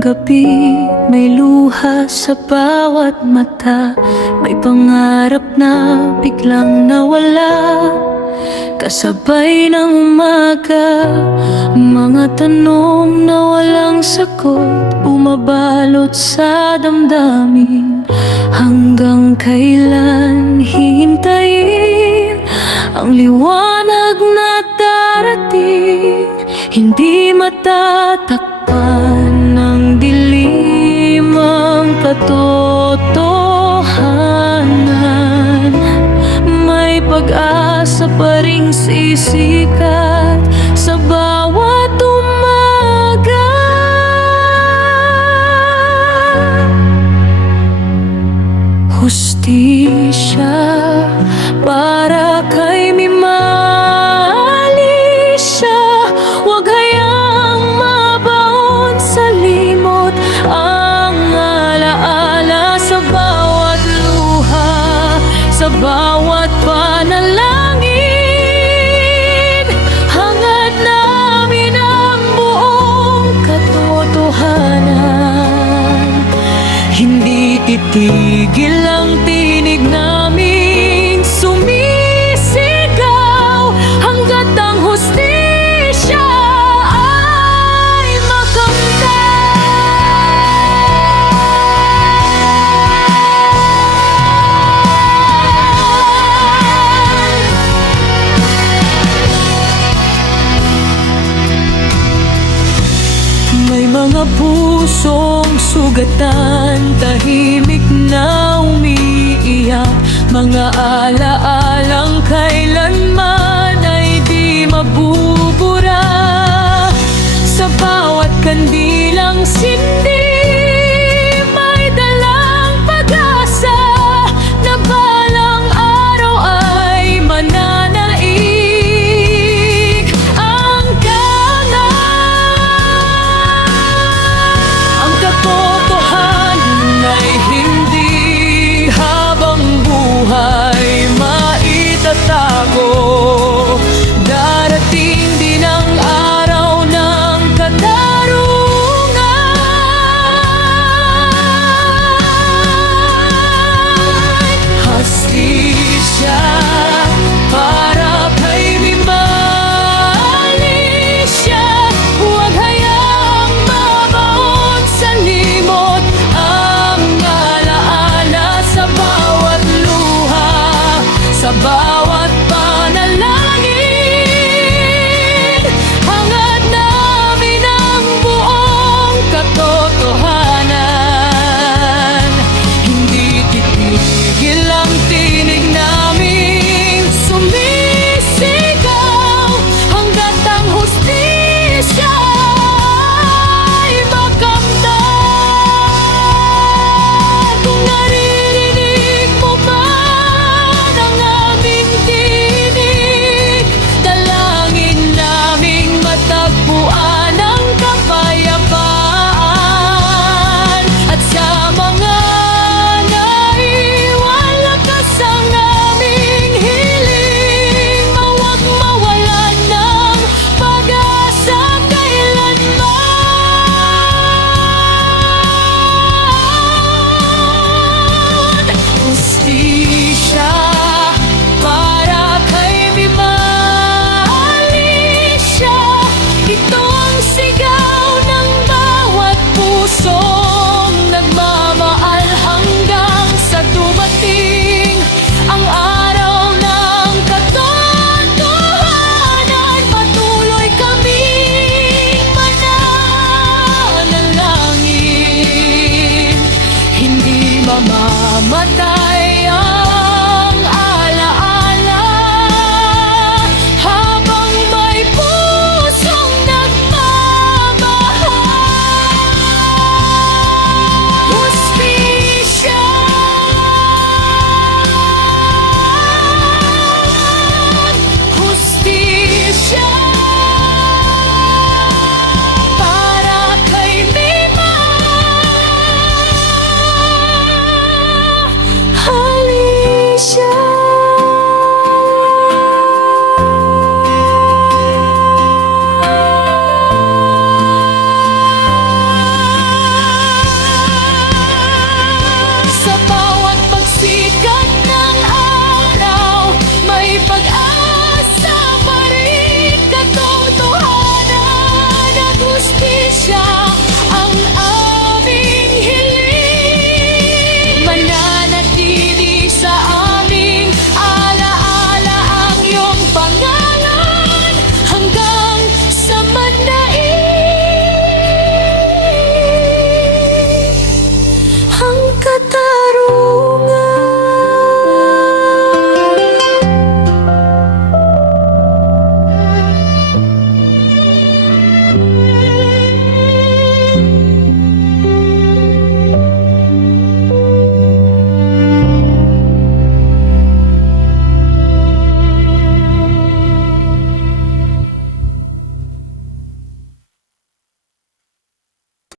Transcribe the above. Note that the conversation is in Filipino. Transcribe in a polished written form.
gabi, may luha sa bawat mata. May pangarap na biglang nawala, kasabay ng umaga. Mga tanong na walang sagot, bumabalot sa damdamin. Hanggang kailan hihintayin ang liwanag na darating? Hindi matatakpan ng dilim ang katotohanan. May pag-asa pa ring sisikat sa bawat umaga. Hustisya para kay Mimalisya, huwag hayaang mabaon sa limot ang alaala. Sa bawat luha, sa bawat panalangin, hangad namin ang buong katotohanan. Hindi titigil ang tinig naming sumisigaw hanggat ang hustisya ay makamtan. May mga pusong sugatan, tahimik na umiiyak, mga alaala